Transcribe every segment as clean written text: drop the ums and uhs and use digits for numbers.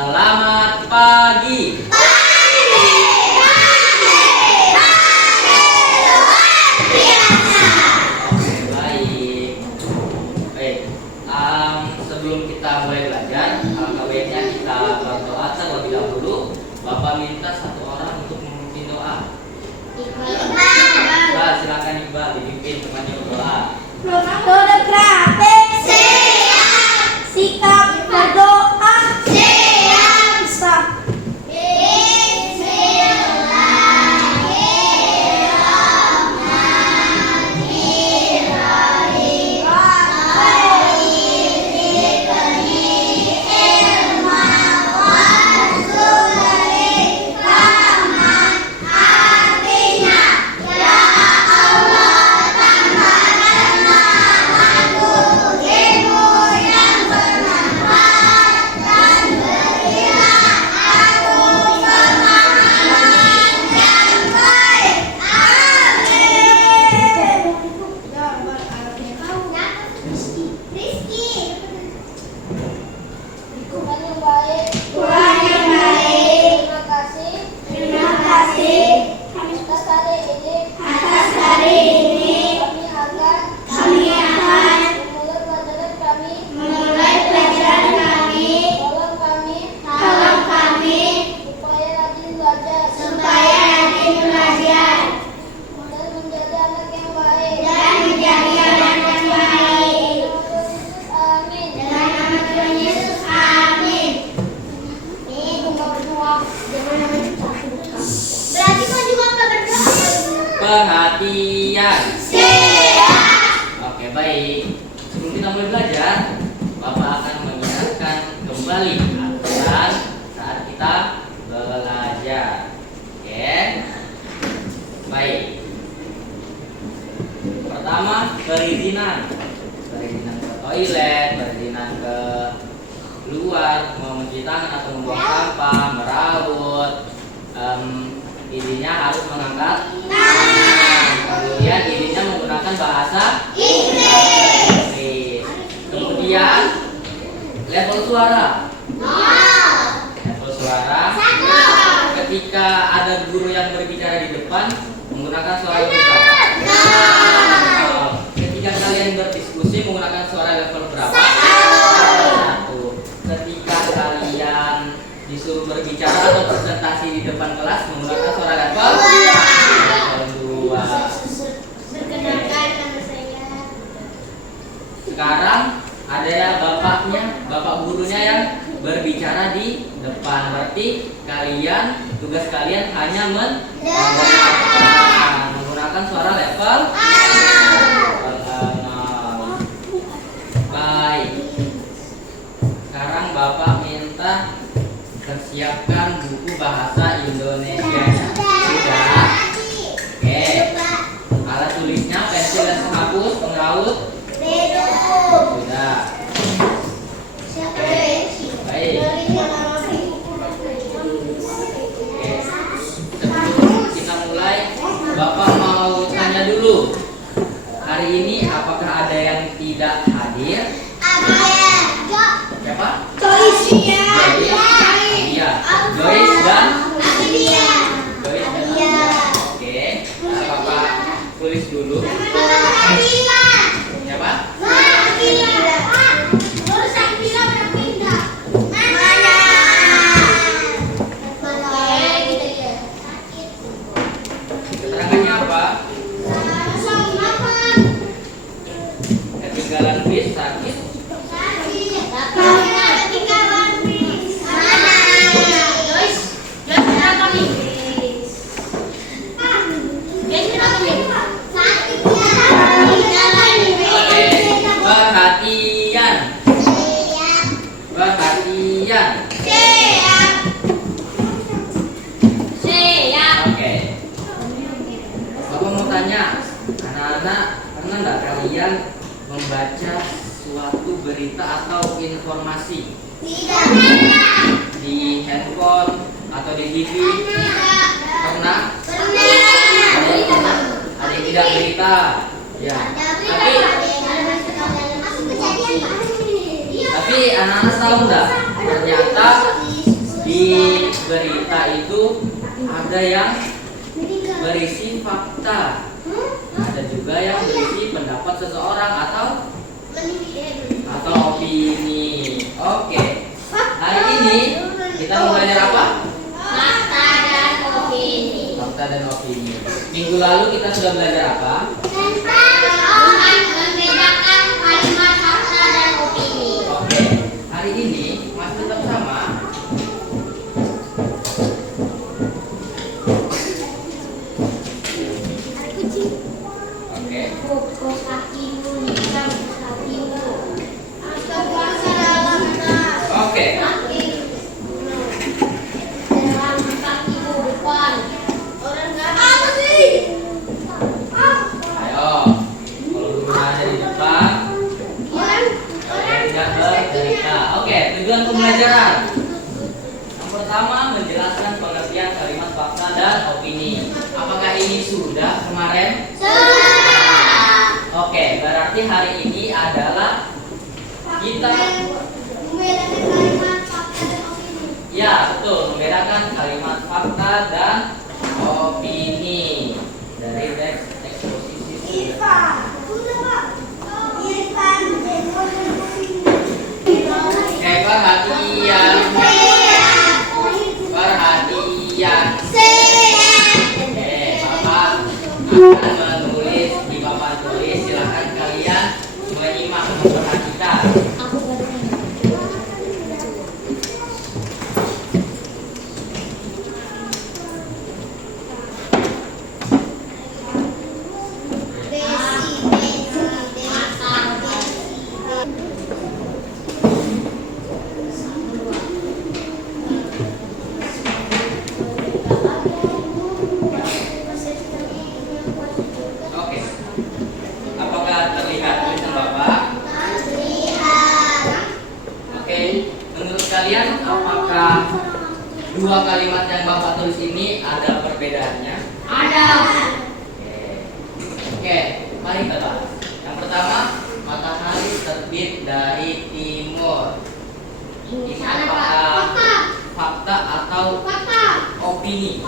Selamat pagi. Oke, baik. Baik. Sebelum kita mulai belajar, alangkah baiknya kita berdoa terlebih dahulu. Bapak minta satu orang untuk memimpin doa. Iqbal, silakan Iqbal dipimpin temannya berdoa. Sikap berdoa. Perhatian. Oke, baik. Sebelum kita mulai belajar, Bapak akan mengingatkan kembali aturan saat kita belajar. Oke. Baik. Pertama, perizinan. Perizinan ke toilet, perizinan ke luar, mau mencuci tangan atau membuang sampah, meraut. Izinnya harus mengangkat tangan. Kemudian izinnya menggunakan bahasa Inggris. Kemudian level suara. Level suara. Ketika ada guru yang berbicara di depan, menggunakan suara level berapa? Ketika kalian berdiskusi, menggunakan suara level berapa? 1. Ketika kalian disuruh berbicara atau presentasi di depan kelas, menggunakan suara level 2. Sekarang ada ya bapak gurunya yang berbicara di depan. Berarti tugas kalian hanya menggunakan suara level 0. Baik. Sekarang Bapak minta persiapkan buku bahasa Indonesia. Sudah? Oke. Alat tulisnya, pensil dan penghapus, pengraut. Sudah. Oke. Baik. Oke. Sebelum kita mulai, Bapak mau tanya dulu. Hari ini apakah ada yang tidak hadir? Siapa? Joyce dan Adia. Oke, Bapak tulis dulu. Siapa? Keterangannya apa? Ketinggalan bis, sakit. Perhatian. Oke. Bapak mau tanya, anak-anak pernah nggak kalian membaca suatu berita atau informasi di handphone atau di TV? Pernah? Ada yang pernah? Ada yang tidak berita? Ya. Tapi anak-anak tahu nggak? Ternyata berita itu ada yang berisi fakta, ada juga yang berisi pendapat seseorang atau opini. Oke. Hari ini kita mau belajar apa? Fakta dan opini. Fakta dan opini. Minggu lalu kita sudah belajar apa? Tentang membedakan kalimat fakta dan opini. Oke. Hari ini masih tetap sama. Oke. Pokok kakimu nikam kakimu. Oke. Dalam kakimu depan. Ayo. Kalau gurunya ada di depan, tidak bercerita. Oke. Tujuan pembelajaran. Yang pertama, menjelaskan pengertian kalimat fakta dan opini. Apakah ini sudah kemarin? Oke, berarti hari ini adalah kita ya betul membedakan kalimat fakta dan opini dari teks eksposisi. Oke, perhatian. Oke, Bapak akan menulis di papan tulis. Silakan kalian menyimak dan memperhatikan. Oke. Apakah terlihat tulisan Bapak? Oke. Menurut kalian apakah dua kalimat yang Bapak tulis ini ada perbedaannya? Ada. Oke, mari kita bahas. Yang pertama, matahari terbit dari timur. Ini apakah fakta atau opini?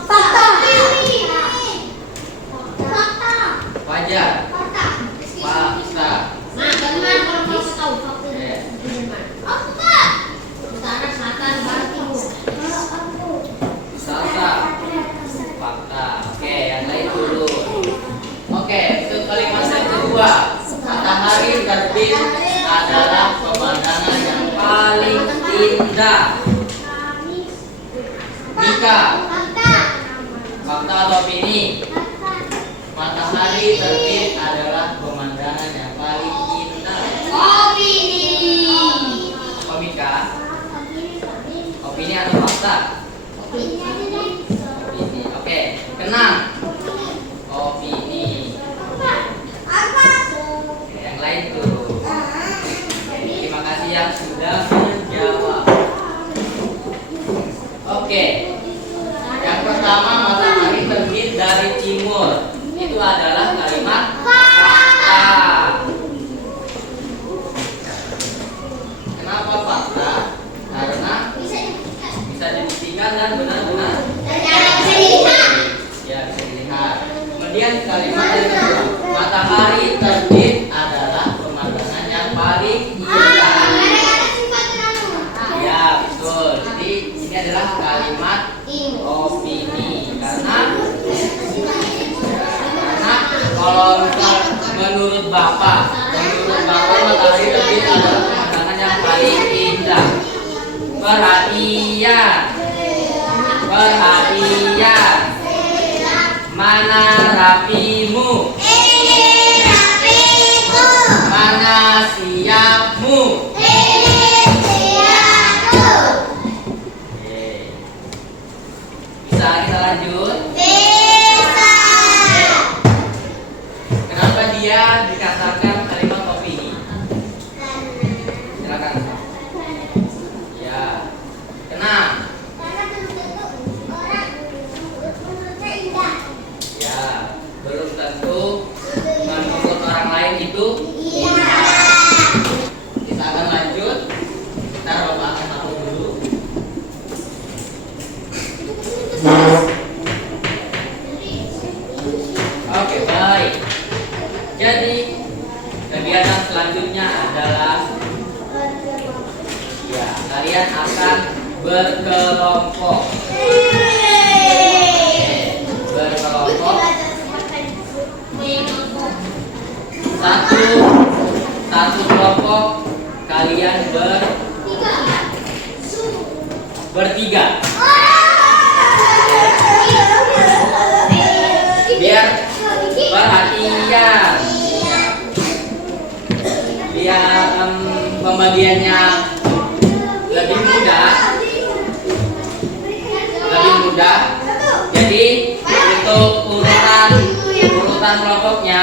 Wajar. Fakta. Nah, bagaimana kalau kamu tahu fakta dan bagaimana? Utara, selatan, barat, timur. Salsa. Fakta. Oke, yang lain dulu. Oke, untuk kalimat yang kedua, matahari terbit adalah pemandangan yang paling indah. Mika, fakta atau opini? Matahari terbit adalah pemandangan yang paling indah. Opini. Apa Mika? Opini atau fakta? Opini. Oke, kenang. Opini. Oke, yang lain dulu. Terima kasih yang sudah menjawab. Oke. Yang pertama, matahari terbit dari timur. Itu adalah kalimat fakta. Kenapa fakta? Karena bisa dibuktikan dan benar-benar ya bisa dilihat. Kemudian kalimat yang kedua, matahari terbit adalah pemandangan yang paling indah. Ya betul. Jadi ini adalah kalimat opini karena kalau misal menurut Bapak matahari terbit adalah pemandangan yang paling indah. Perhatian. Mana rapimu? Mana siapmu? Oke. Bisa kita lanjut? Kenapa dia dikatakan kalimat opini? Silakan. Ya. Kenapa? Ya, belum tentu kalian akan berkelompok. Berkelompok. Satu kelompok kalian bertiga. Biar perhatian, biar pembagiannya lebih mudah. Jadi untuk urutan kelompoknya,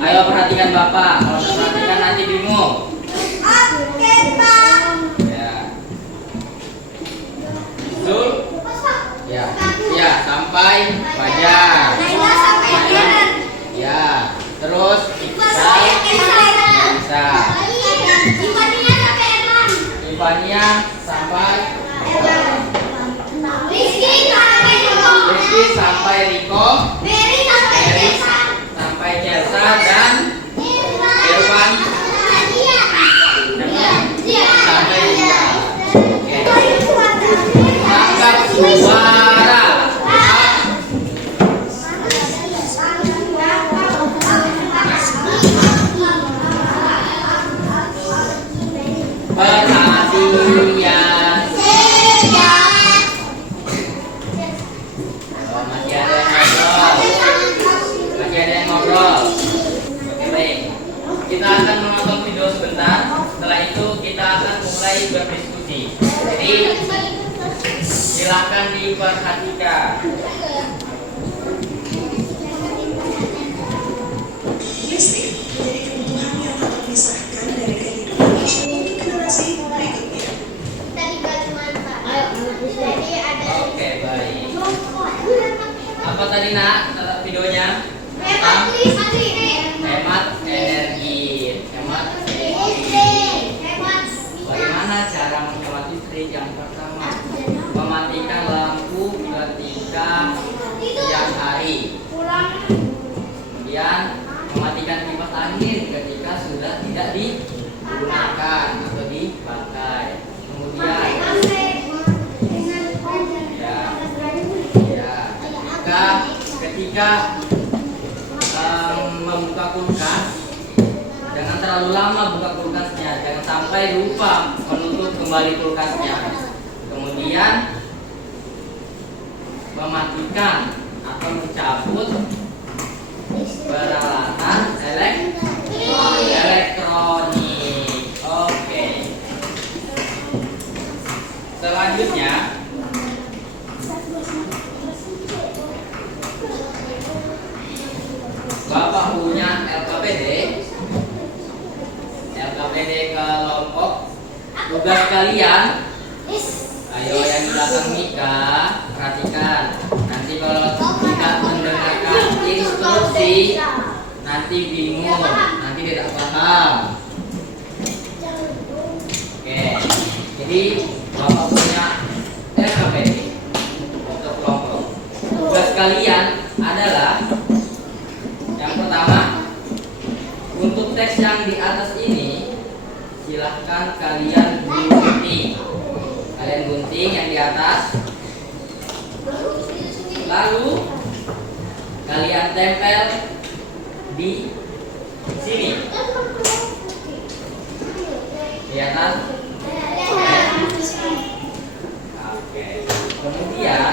ayo perhatikan Bapak. Kalau nggak perhatikan nanti bingung. Oke, Pak. Ya. Betul? Ya, sampai fajar. Ya, terus bisa. Ivania sampai Rizky sampai Riko, Mary sampai Celsa dan Irwan sampai Lia. Oke. Tangkap suara. Perhatian. Oh, masih ada yang ngobrol. Oke, baik. Kita akan menonton video sebentar. Setelah itu kita akan mulai berdiskusi. Jadi silakan diperhatikan. Listrik menjadi kebutuhan yang tak terpisahkan dari kehidupan untuk generasi berikutnya. Oke, baik. Apa tadi nak videonya? Hemat energi. Bagaimana cara menghemat listrik? Yang pertama, mematikan lampu ketika siang hari. Kemudian mematikan kipas angin ketika sudah tidak digunakan atau dipakai. Kemudian ketika membuka kulkas, jangan terlalu lama buka kulkasnya, jangan sampai lupa menutup kembali kulkasnya. Kemudian mematikan atau mencabut peralatan elektronik. Oke. Selanjutnya Bapak punya LKPD kelompok. Tugas kalian, ayo yang di belakang Mika, perhatikan. Nanti kalau tidak mendengarkan instruksi, nanti bingung, nanti tidak paham. Oke, jadi Bapak punya LKPD untuk kelompok. Tugas kalian adalah yang pertama, untuk teks yang di atas ini silahkan kalian gunting. Kalian gunting yang di atas, lalu kalian tempel di sini di atas. Oke. Kemudian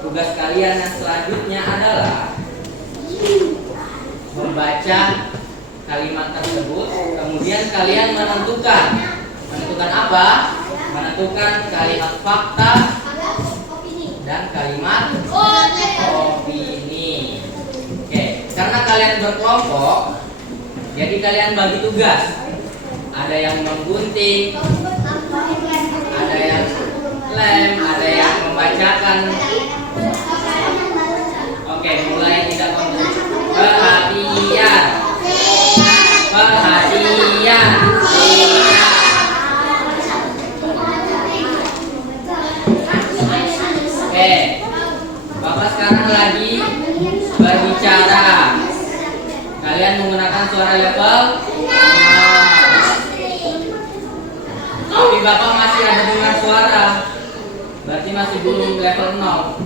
tugas kalian yang selanjutnya adalah membaca kalimat tersebut, kemudian kalian menentukan apa? Menentukan kalimat fakta dan kalimat opini. Oke, karena kalian berkelompok, jadi kalian bagi tugas. Ada yang menggunting, ada yang lem, ada yang membacakan. Oke, mulai tidak menggunting. Perhatian. Oke, Bapak sekarang lagi berbicara. Kalian menggunakan suara level 5. Tapi Bapak masih ada dengar suara. Berarti masih belum level 0.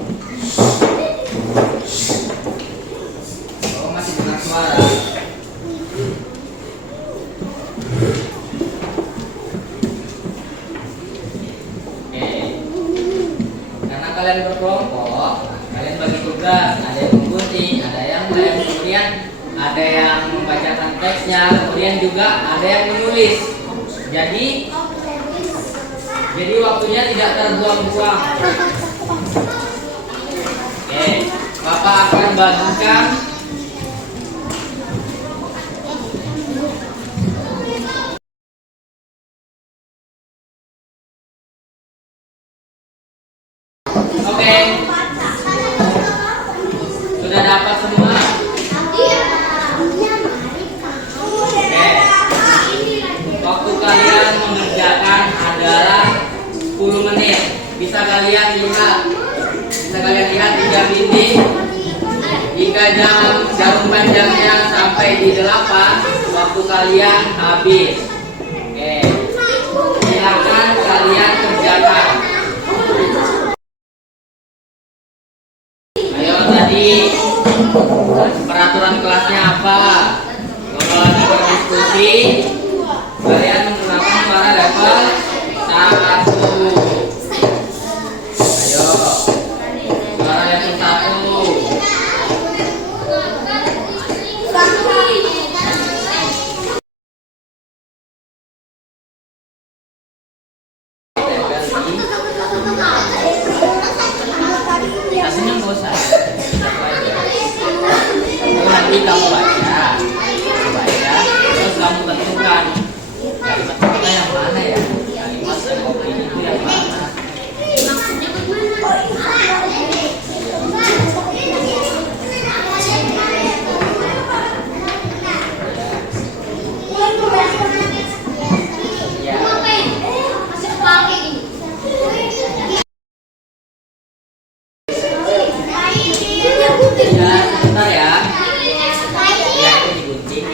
Bapak masih dengar suara. Oke. Karena kalian berkelompok, kalian bagi tugas. Ada yang menggunting, ada yang lem, kemudian ada yang membacakan teksnya, kemudian juga ada yang menulis. Jadi waktunya tidak terbuang-buang. Oke, Bapak akan bagikan Oke, sudah dapat semua? Oke, waktu kalian mengerjakan adalah 10 menit. Bisa kalian lihat 3 bintik. Jika jarum panjangnya sampai di 8, waktu kalian habis. Oke, silakan kalian kerjakan. Ayo, tadi peraturan kelasnya apa? Kalau lagi berdiskusi, kalian menggunakan suara level 1. Ayo, suara level 1. Tasnya nggak usah. Nanti kamu baca, terus kamu tentukan kalimat kita yang mana ya? Kalimat dan opini itu yang mana? Ya. Ya, sebentar ya. Ya, itu digunting.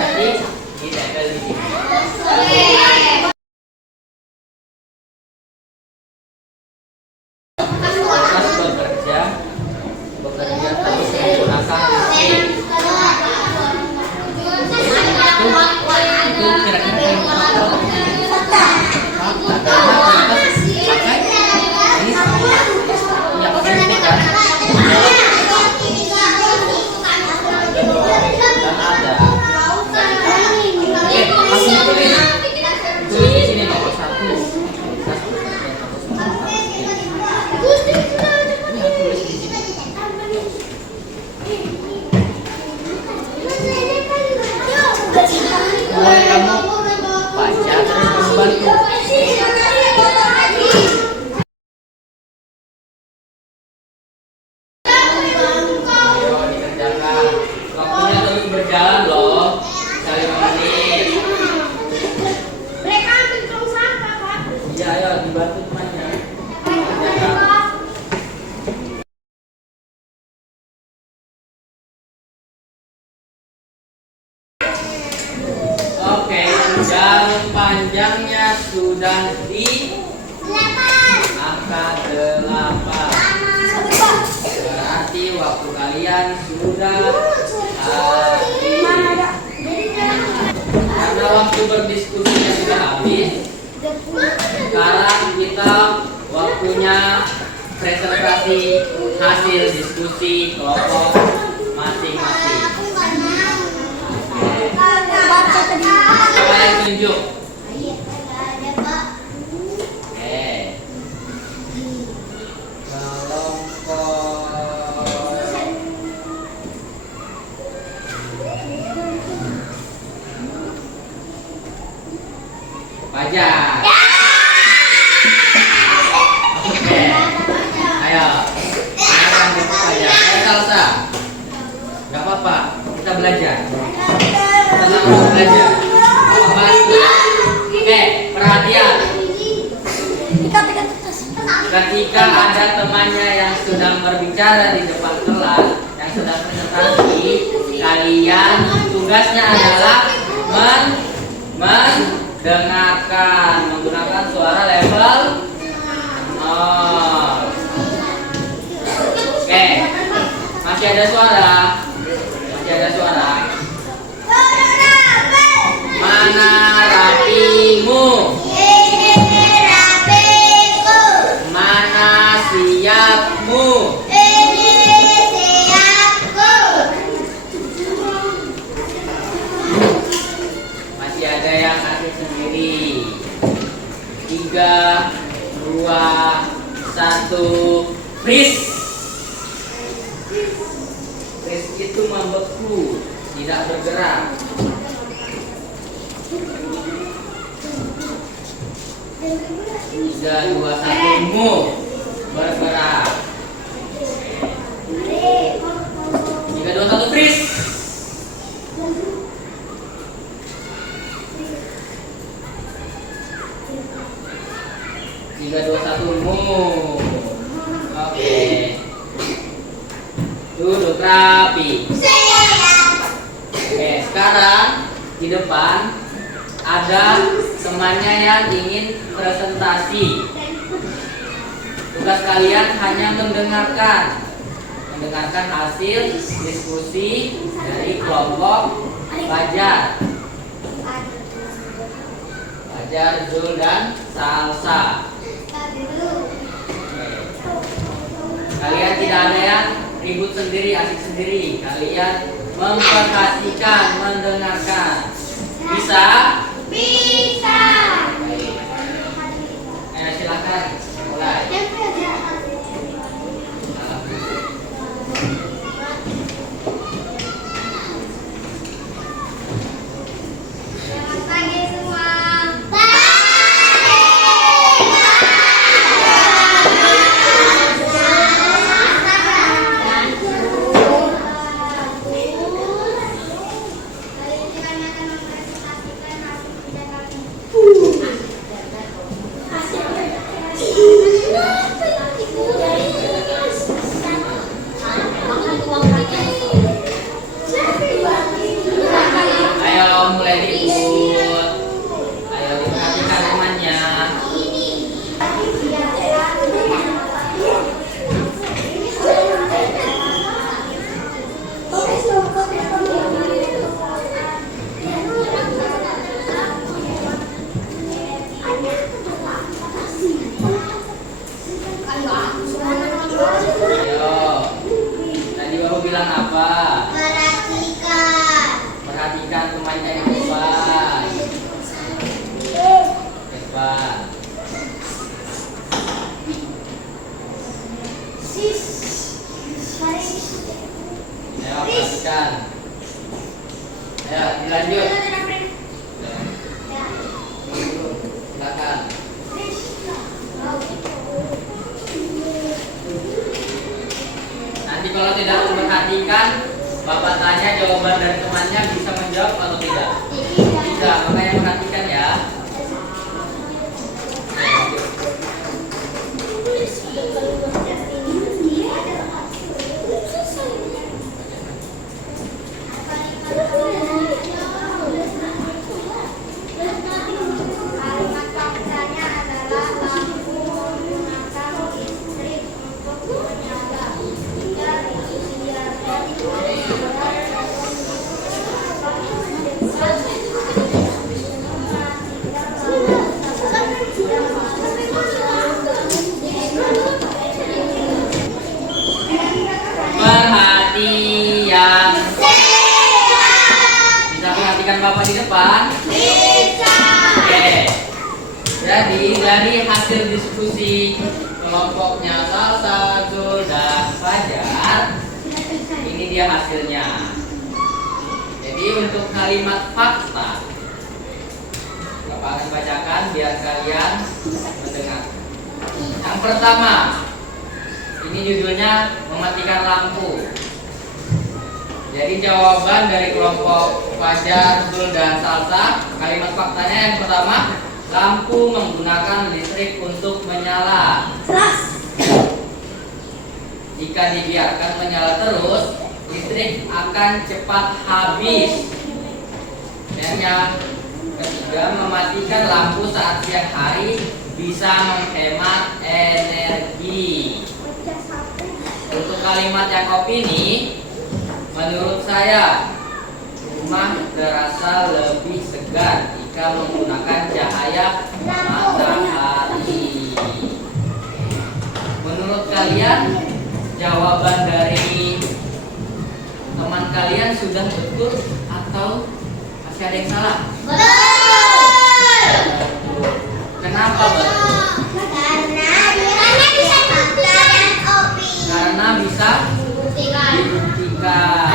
Berarti ditempel di sini. Terus bekerja terus menggunakan mesin. Itu kira-kira yang apa? Yang penting kan dan ada. Oke, langsung tulis di sini nomor 1. Ya, tulis di sini. Mulai kamu baca terus kamu bantu. Ayo dikerjakan. Waktunya terus berjalan loh. Sekali 5 menit. Iya, ayo dibantu temannya. Kerjakan. Oke, jarum panjangnya sudah di angka 8. Berarti waktu kalian sudah habis. Karena waktu berdiskusinya sudah habis, sekarang kita waktunya presentasi hasil diskusi kelompok masing-masing. Siapa yang tunjuk? Oke. Kelompok Fajar. Oke. Ayo. Silakan Ibu Fajar. Salsa. Gak apa-apa. Kita belajar. Kita langsung belajar. Pasti. Ketika ada temannya yang sedang berbicara di depan kelas, yang sedang presentasi, kalian tugasnya adalah mendengarkan menggunakan suara level 0. Oke, masih ada suara, Mana rapimu? Mana siapmu? Masih ada yang asik sendiri. 3, 2, 1, freeze. Freeze itu membeku, tidak bergerak. 3, 2, 1, move, bergerak. 3, 2, 1, freeze. 3, 2, 1, move. Oke. Duduk rapi. Oke, sekarang di depan ada temannya yang ingin presentasi. Tugas kalian hanya mendengarkan hasil diskusi dari kelompok Fajar, Zul, dan Salsa. Kalian tidak ada yang ribut sendiri, asik sendiri. Kalian memperhatikan, mendengarkan. Bisa? Bisa. Baik. Silakan mulai. Selamat pagi semua. Ayo mulai ribut. Ayo perhatikan temannya. Ayo. Tadi baru bilang apa? Perhatikan temannya yang depan. Depan. Ayo perhatikan. Ayo dilanjut. Silakan. Nanti kalau tidak memperhatikan, Bapak tanya jawaban dari temannya bisa menjawab atau tidak? Bisa, makanya perhatikan ya. Kalimat faktanya adalah lampu menggunakan listrik untuk menyala. Dari Perhatian. Bisa perhatikan Bapak di depan? Oke. Jadi dari hasil diskusi kelompoknya Salsa, Zul, dan Fajar, ini dia hasilnya. Jadi untuk kalimat fakta, Bapak akan bacakan biar kalian mendengar. Yang pertama, ini judulnya mematikan lampu. Jadi jawaban dari kelompok Fajar, Zul, dan Salsa, kalimat faktanya yang pertama, Lampu menggunakan listrik untuk menyala. Jika dibiarkan menyala terus, listrik akan cepat habis. Dan yang ketiga, mematikan lampu saat siang hari bisa menghemat energi. Untuk kalimat yang opini, menurut saya, rumah terasa lebih segar jika menggunakan cahaya matahari. Menurut kalian, jawaban dari teman kalian sudah betul atau masih ada yang salah? Betul. Kenapa betul? Karena bisa dibuktikan.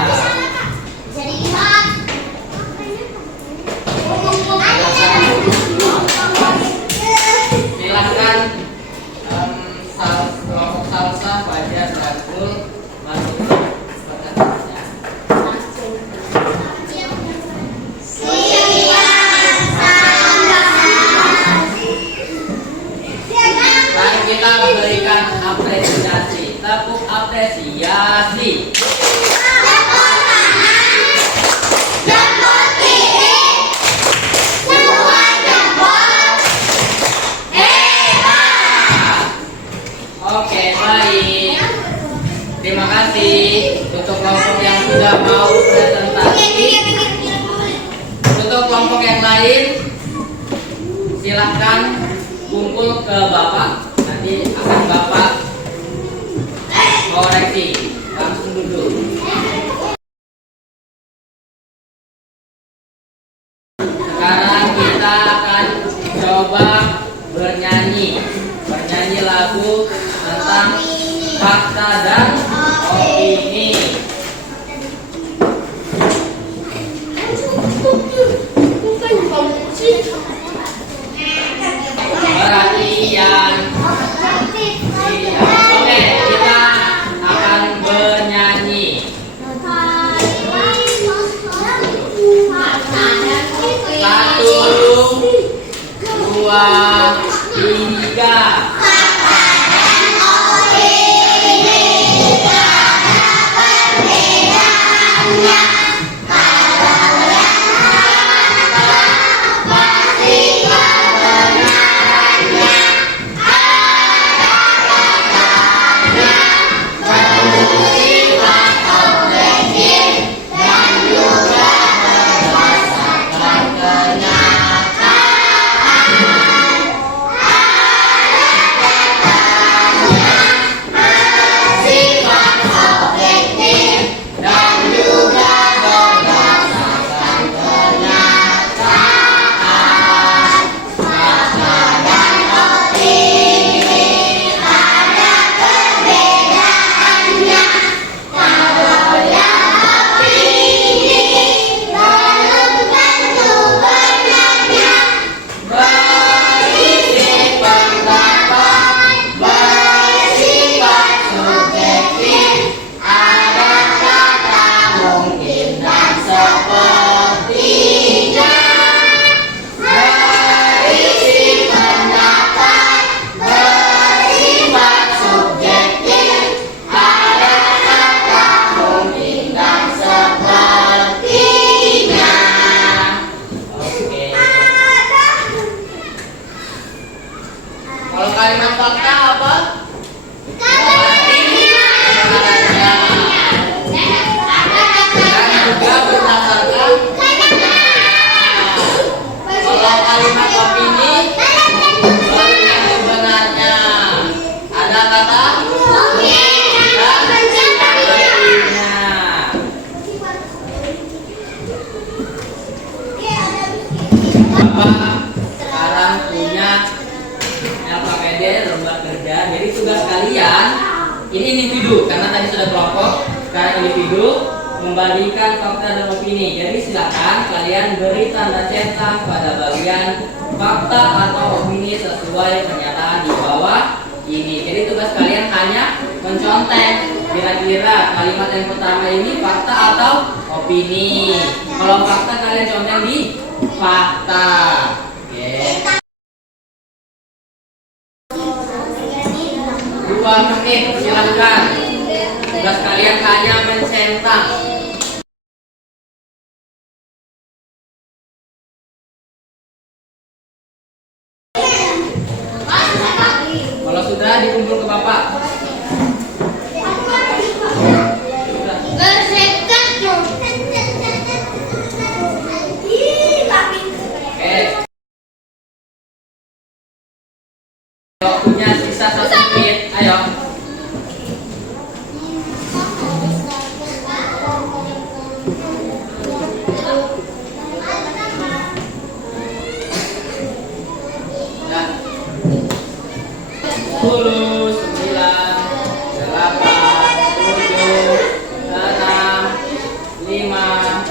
Bisa dilihat. Silakan kelompok salsa, Fajar, dan Mul masuk ke kelasnya. Mari kita berikan apresiasi, tepuk apresiasi. Oke, baik. Terima kasih untuk kelompok yang sudah mau presentasi. Untuk kelompok yang lain, silahkan kumpul ke Bapak. Nanti akan Bapak koreksi. Langsung duduk. Sekarang kita akan coba bernyanyi lagu tentang fakta dan opini. Perhatian. Oke, kita akan bernyanyi. 1, 2, 3. Kalimat fakta apa? Dan juga berdasarkan. Kalau kalimat opini, baru yang sebenarnya ada kata Bapak sekarang punya LKPD, lomba kerja. Jadi tugas kalian ini individu, karena tadi sudah kelompok. Sekarang individu membandingkan fakta dan opini. Jadi silakan kalian beri tanda cetak pada bagian fakta atau opini sesuai pernyataan di bawah ini. Jadi tugas kalian hanya mencontek kira-kira kalimat yang pertama ini fakta atau opini. Kalau fakta kalian contek di fakta. Oke. menit, silahkan. Tugas kalian hanya mencetak. Kalau sudah dikumpul ke bapak. Bersekat dong. Oke. Waktunya sisa 1 menit. Ayo. Nah. 10, 9, 8, 7, 6, 5,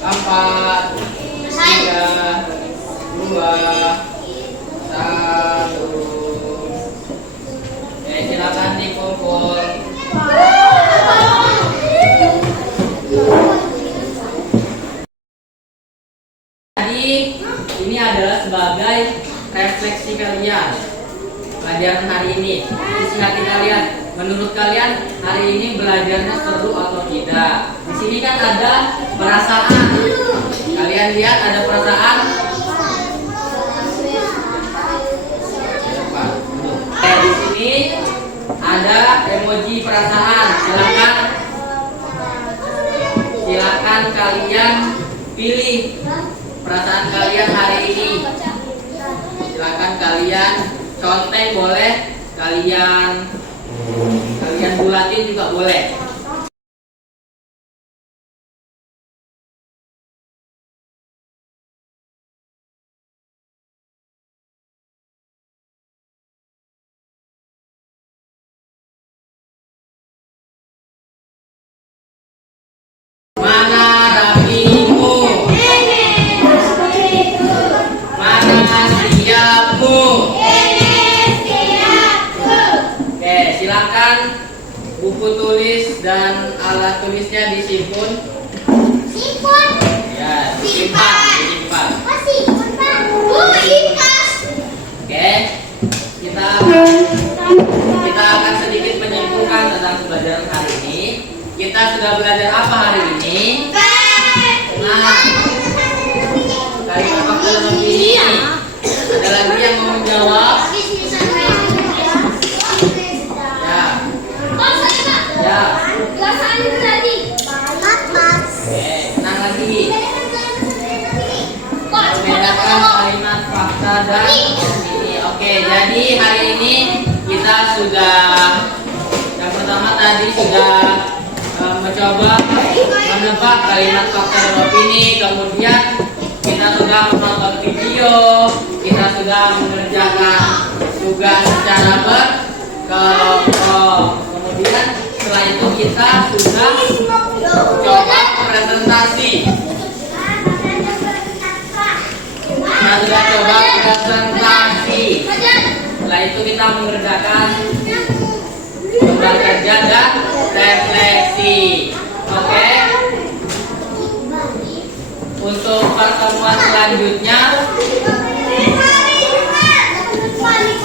4, 3, 2, 1. Oke, silakan dikumpul. Jadi ini adalah sebagai refleksi kalian pelajaran hari ini. Isi hati kalian, menurut kalian hari ini belajarnya seru atau tidak? Di sini kan ada perasaan. Kalian lihat ada perasaan? Di sini ada emoji perasaan. Silakan kalian pilih perasaan kalian hari ini. Silakan kalian contek boleh, kalian bulatin juga boleh. Mana rapimu? Mana siapmu? Oke, silakan buku tulis dan alat tulisnya disimpan. Ya, disimpan. Oke, kita akan sedikit menyimpulkan tentang pelajaran hari ini. Kita sudah belajar apa hari ini? Nah, kalimat fakta dan opini. Ada lagi yang mau menjawab? Ya. Oke, tenang lagi. Membedakan kalimat fakta dan opini. Oke, jadi hari ini kita sudah yang pertama tadi sudah mencoba menebak kalimat fakta dan opini. Kemudian kita sudah menonton video, kita sudah mengerjakan tugas secara berkelompok. Kemudian setelah itu kita sudah coba presentasi. Kita sudah coba presentasi. Setelah itu kita mengerjakan gambar kerja dan refleksi. Oke. Untuk pertemuan selanjutnya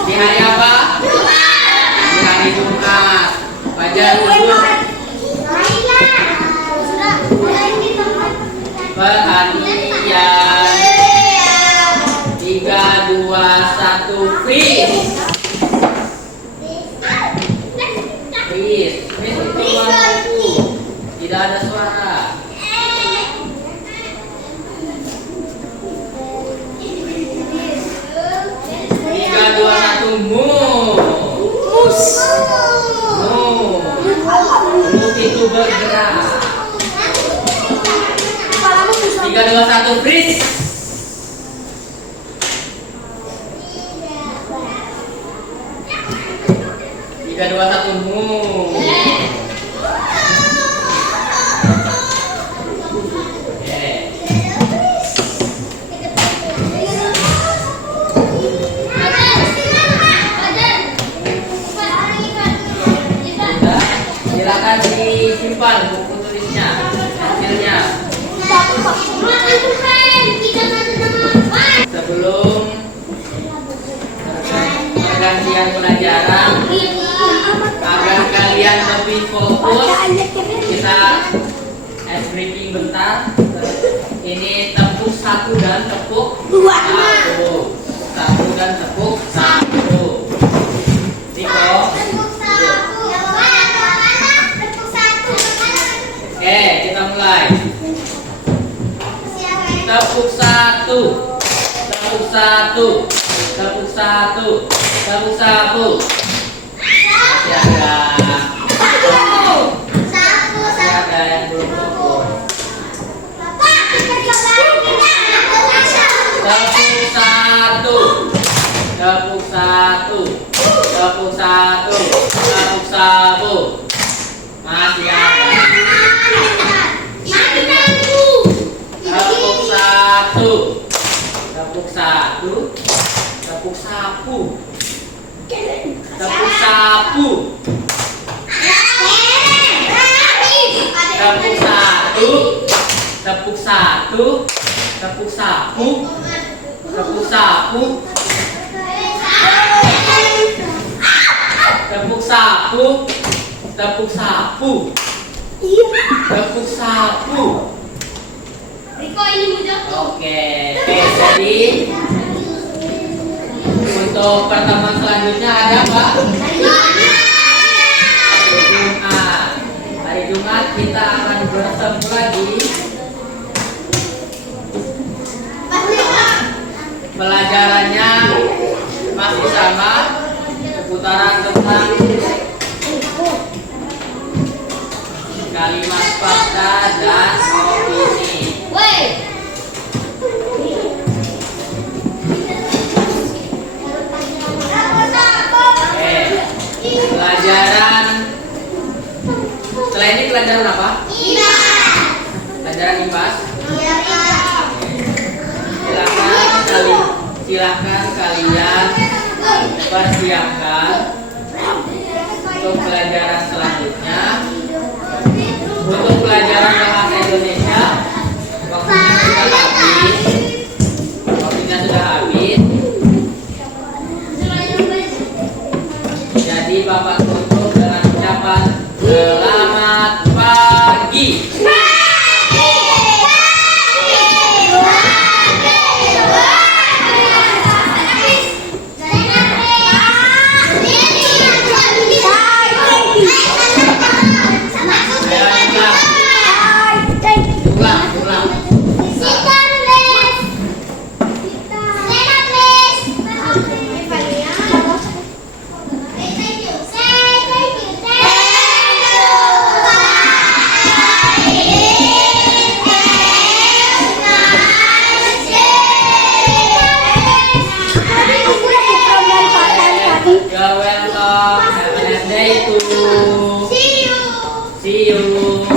di hari apa? Di hari Jumat. Fajar duduk. Perhatian. 3, 2, 1, freeze. Freeze itu waktu. Tidak ada suara. 3, 2, 1, move. Move itu bergerak. 3, 2, 1, freeze. 3, 2, 1, move. Silakan disimpan buku tulisnya, hasilnya. Sebelum pergantian pelajaran, bentar. Ini tepuk satu dan tepuk satu. Satu dan tepuk satu. Riko. Tepuk satu. Tepuk satu. Oke, kita mulai. Siapa yang Tepuk satu. Tepuk satu. Tepuk satu. Tepuk satu. Masih ada. satu? Masih ada yang belum tepuk. Bapak, kita coba Tepuk satu. Tepuk satu. Tepuk satu. Tepuk satu. Masih ada. Tepuk satu. Tepuk satu. Tepuk sapu. Tepuk sapu. Tepuk satu. Tepuk satu. Tepuk sapu. Tepuk sapu. Tepuk sapu. Tepuk sapu. Tepuk sapu. Riko ini mau jatuh. Oke, jadi untuk pertemuan selanjutnya ada Pak? Hari Jumat. Hari Jumat kita akan bertemu lagi. Pelajarannya masih sama, seputaran tentang kalimat fakta dan opini. Woi. Pelajaran setelah ini pelajaran apa? Pelajaran IPAS. Silakan kalian persiapkan untuk pelajaran selanjutnya. Untuk pelajaran bahasa Indonesia waktunya sudah habis. Jadi Bapak tutup dengan ucapan selamat pagi. Ulang. You're welcome. Have a nice day too. See you.